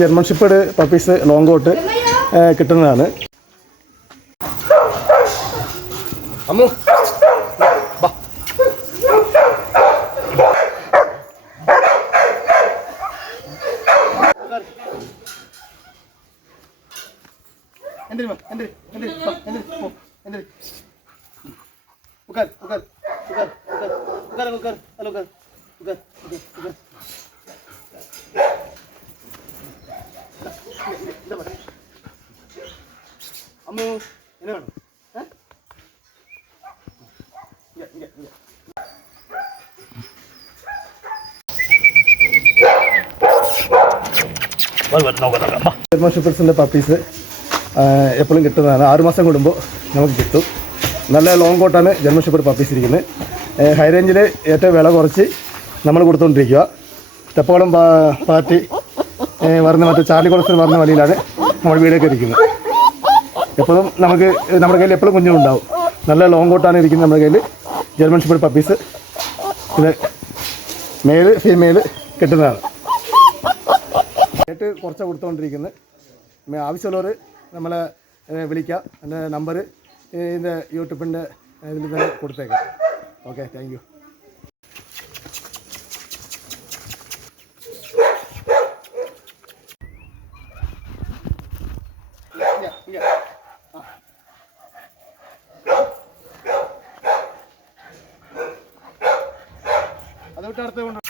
German shepherd puppies long coat കിട്ടുന്നതാണ്. അമ്മു അമ്മു എന്നെ വേണം. ജർമ്മൻ ഷെപ്പേർഡ്സിൻ്റെ പപ്പീസ് എപ്പോഴും കിട്ടുന്നതാണ്. 6 മാസം കൂടുമ്പോൾ നമുക്ക് കിട്ടും. നല്ല ലോങ് കോട്ടാണ് ജർമ്മൻ ഷെപ്പേർഡ് പപ്പീസ് ഇരിക്കുന്നത്. ഹൈ റേഞ്ചിൽ ഏറ്റവും വില കുറച്ച് നമ്മൾ കൊടുത്തുകൊണ്ടിരിക്കുക. തെപ്പോളം പാർട്ടി വരുന്ന മറ്റേ ചാർലി കോളേജിൽ വരുന്ന വഴിയിലാണ് നമ്മൾ വീടൊക്കെ ഇരിക്കുന്നത്. എപ്പോഴും നമുക്ക് നമ്മുടെ കയ്യിൽ എപ്പോഴും കുഞ്ഞുണ്ടാവും. നല്ല ലോങ് കോട്ടാണ് ഇരിക്കുന്നത് നമ്മുടെ കയ്യിൽ ജർമ്മൻ ഷെപ്പേർഡ് പപ്പീസ്. ഇത് മെയിൽ ഫീമെയിൽ കിട്ടുന്നതാണ്. റേറ്റ് കുറച്ച് കൊടുത്തുകൊണ്ടിരിക്കുന്നത്. ആവശ്യമുള്ളവർ നമ്മളെ വിളിക്കാം. എൻ്റെ നമ്പർ ഇതിൻ്റെ യൂട്യൂബിൻ്റെ ഇതിൽ തന്നെ കൊടുത്തേക്കാം. Okay, thank you. അത് വിട്ട് അടുത്ത് കൊണ്ട്